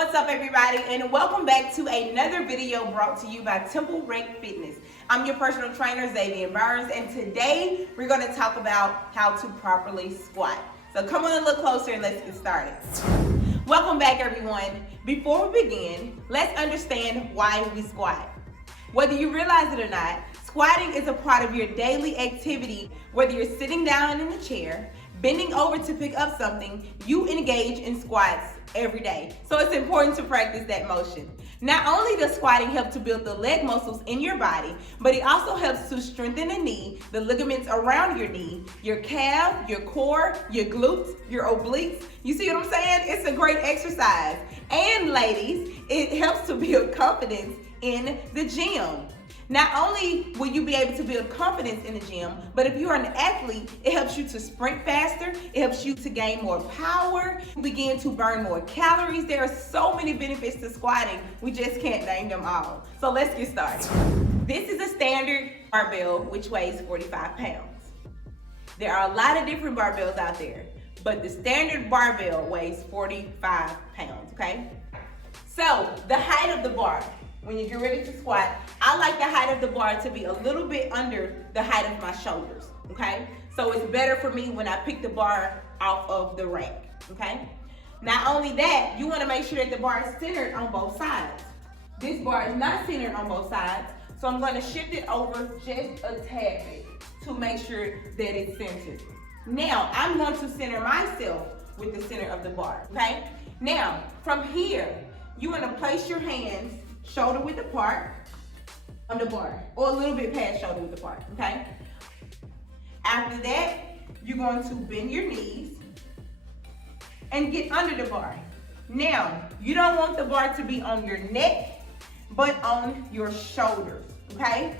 What's up, everybody, and welcome back to another video brought to you by Rerack Fitness. I'm your personal trainer, Zavian, and today we're going to talk about how to properly squat. So come on a little closer and let's get started. Welcome back, everyone. Before we begin, let's understand why we squat. Whether you realize it or not, squatting is a part of your daily activity. Whether you're sitting down in the chair, bending over to pick up something, you engage in squats every day. So it's important to practice that motion. Not only does squatting help to build the leg muscles in your body, but it also helps to strengthen the knee, the ligaments around your knee, your calf, your core, your glutes, your obliques. You see what I'm saying? It's a great exercise. And ladies, it helps to build confidence in the gym. Not only will you be able to build confidence in the gym, but if you are an athlete, it helps you to sprint faster, it helps you to gain more power, you begin to burn more calories. There are so many benefits to squatting, we just can't name them all. So let's get started. This is a standard barbell which weighs 45 pounds. There are a lot of different barbells out there, but the standard barbell weighs 45 pounds, okay? So the height of the bar, when you get ready to squat, I like the height of the bar to be a little bit under the height of my shoulders, okay? So it's better for me when I pick the bar off of the rack, okay? Not only that, you wanna make sure that the bar is centered on both sides. This bar is not centered on both sides, so I'm gonna shift it over just a tad bit to make sure that it's centered. Now, I'm going to center myself with the center of the bar, okay? Now, from here, you wanna place your hands shoulder width apart on the bar, or a little bit past shoulder width apart, okay? After that, you're going to bend your knees and get under the bar. Now, you don't want the bar to be on your neck, but on your shoulders, okay?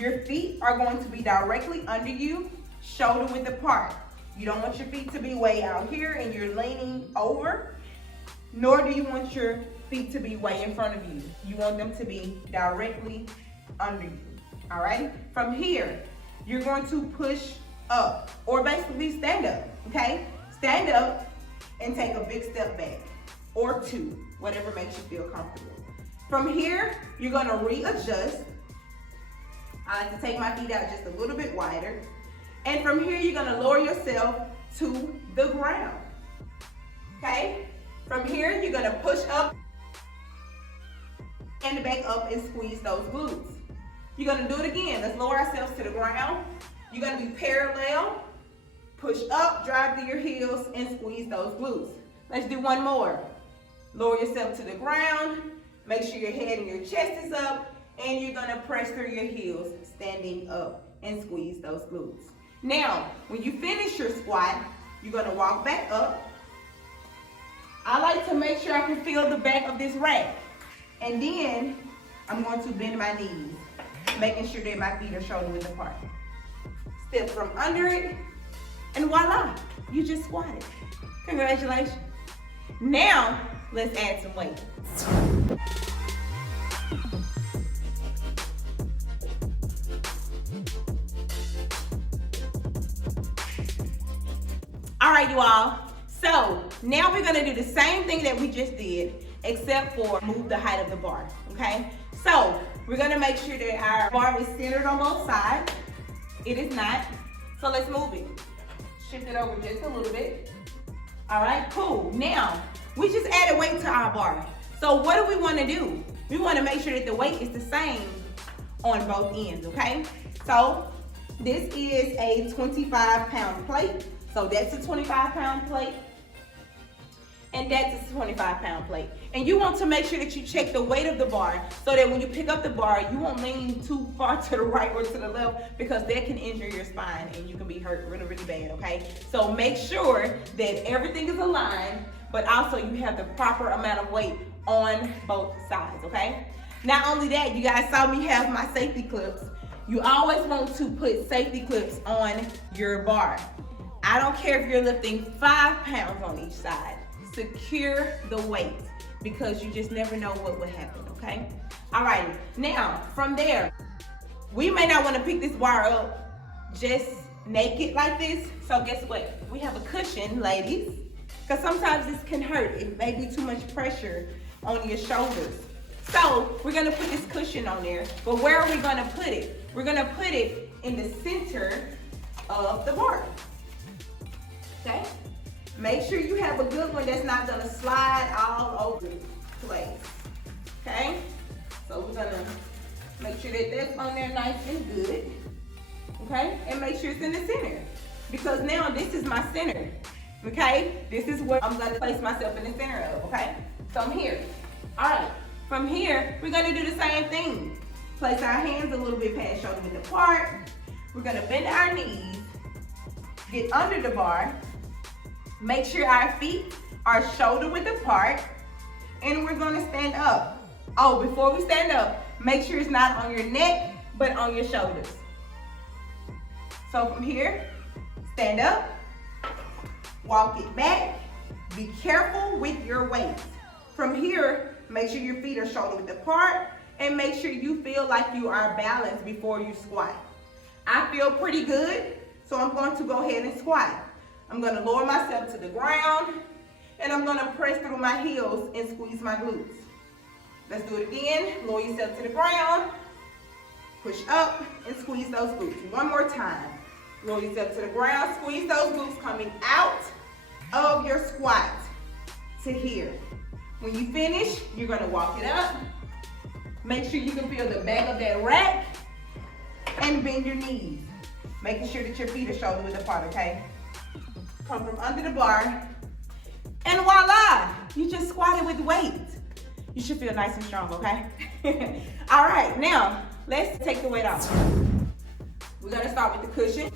Your feet are going to be directly under you, shoulder width apart. You don't want your feet to be way out here and you're leaning over, nor do you want your feet to be way in front of you. You want them to be directly under you, all right? From here, you're going to push up, or basically stand up, okay? Stand up and take a big step back, or two, whatever makes you feel comfortable. From here, you're gonna readjust. I like to take my feet out just a little bit wider. And from here, you're gonna lower yourself to the ground, okay? From here, you're gonna push up and back up and squeeze those glutes. You're gonna do it again. Let's lower ourselves to the ground. You're gonna be parallel, push up, drive through your heels, and squeeze those glutes. Let's do one more. Lower yourself to the ground, make sure your head and your chest is up, and you're gonna press through your heels, standing up, and squeeze those glutes. Now, when you finish your squat, you're gonna walk back up. I like to make sure I can feel the back of this rack. And then I'm going to bend my knees, making sure that my feet are shoulder width apart. Step from under it, and voila, you just squatted. Congratulations. Now, let's add some weight. All right, you all. So now we're gonna do the same thing that we just did, except for move the height of the bar, okay? So we're gonna make sure that our bar is centered on both sides. It is not, so let's move it. Shift it over just a little bit. All right, cool. Now, we just added weight to our bar. So what do we wanna do? We wanna make sure that the weight is the same on both ends, okay? So this is a 25-pound plate. So that's a 25-pound plate. And that's a 25-pound plate. And you want to make sure that you check the weight of the bar so that when you pick up the bar, you won't lean too far to the right or to the left, because that can injure your spine and you can be hurt really, really bad, okay? So make sure that everything is aligned, but also you have the proper amount of weight on both sides, okay? Not only that, you guys saw me have my safety clips. You always want to put safety clips on your bar. I don't care if you're lifting 5 pounds on each side. Secure the weight, because you just never know what would happen, okay? All right, now from there, we may not want to pick this bar up just naked like this. So guess what? We have a cushion, ladies, because sometimes this can hurt. It may be too much pressure on your shoulders. So we're gonna put this cushion on there, but where are we gonna put it? We're gonna put it in the center of the bar, okay? Make sure you have a good one that's not gonna slide all over the place, okay? So we're gonna make sure that that's on there nice and good, okay? And make sure it's in the center, because now this is my center, okay? This is where I'm gonna place myself in the center of, okay? So I'm here. All right, from here, we're gonna do the same thing. Place our hands a little bit past shoulder width apart. We're gonna bend our knees, get under the bar, make sure our feet are shoulder width apart, and we're gonna stand up. Oh, before we stand up, make sure it's not on your neck, but on your shoulders. So from here, stand up, walk it back, be careful with your weight. From here, make sure your feet are shoulder width apart, and make sure you feel like you are balanced before you squat. I feel pretty good, so I'm going to go ahead and squat. I'm gonna lower myself to the ground, and I'm gonna press through my heels and squeeze my glutes. Let's do it again. Lower yourself to the ground, push up, and squeeze those glutes. One more time. Lower yourself to the ground, squeeze those glutes coming out of your squat to here. When you finish, you're gonna walk it up. Make sure you can feel the back of that rack, and bend your knees. Making sure that your feet are shoulder width apart, okay? Come from under the bar, and voila, you just squatted with weight. You should feel nice and strong, okay? All right, now, let's take the weight off. We're gonna start with the cushion.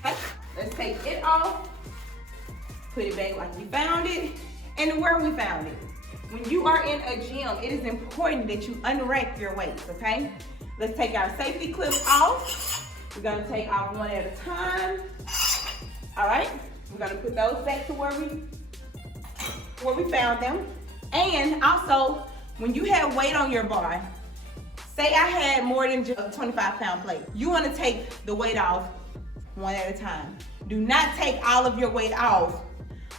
Okay? Let's take it off, put it back like we found it, and where we found it. When you are in a gym, it is important that you unrack your weights, okay? Let's take our safety clips off. We're gonna take off one at a time. All right, we're gonna put those back to where we found them. And also, when you have weight on your bar, say I had more than just a 25-pound plate. You wanna take the weight off one at a time. Do not take all of your weight off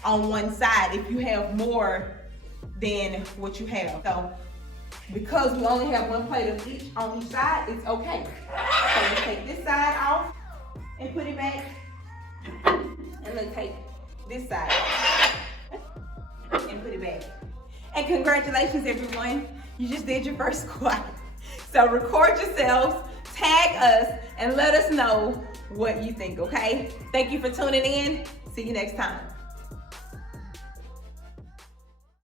on one side if you have more than what you have. So, because we only have one plate of each on each side, it's okay. So let's take this side off and put it back. And let's take this side and put it back. And congratulations, everyone. You just did your first squat. So record yourselves, tag us, and let us know what you think, okay? Thank you for tuning in. See you next time.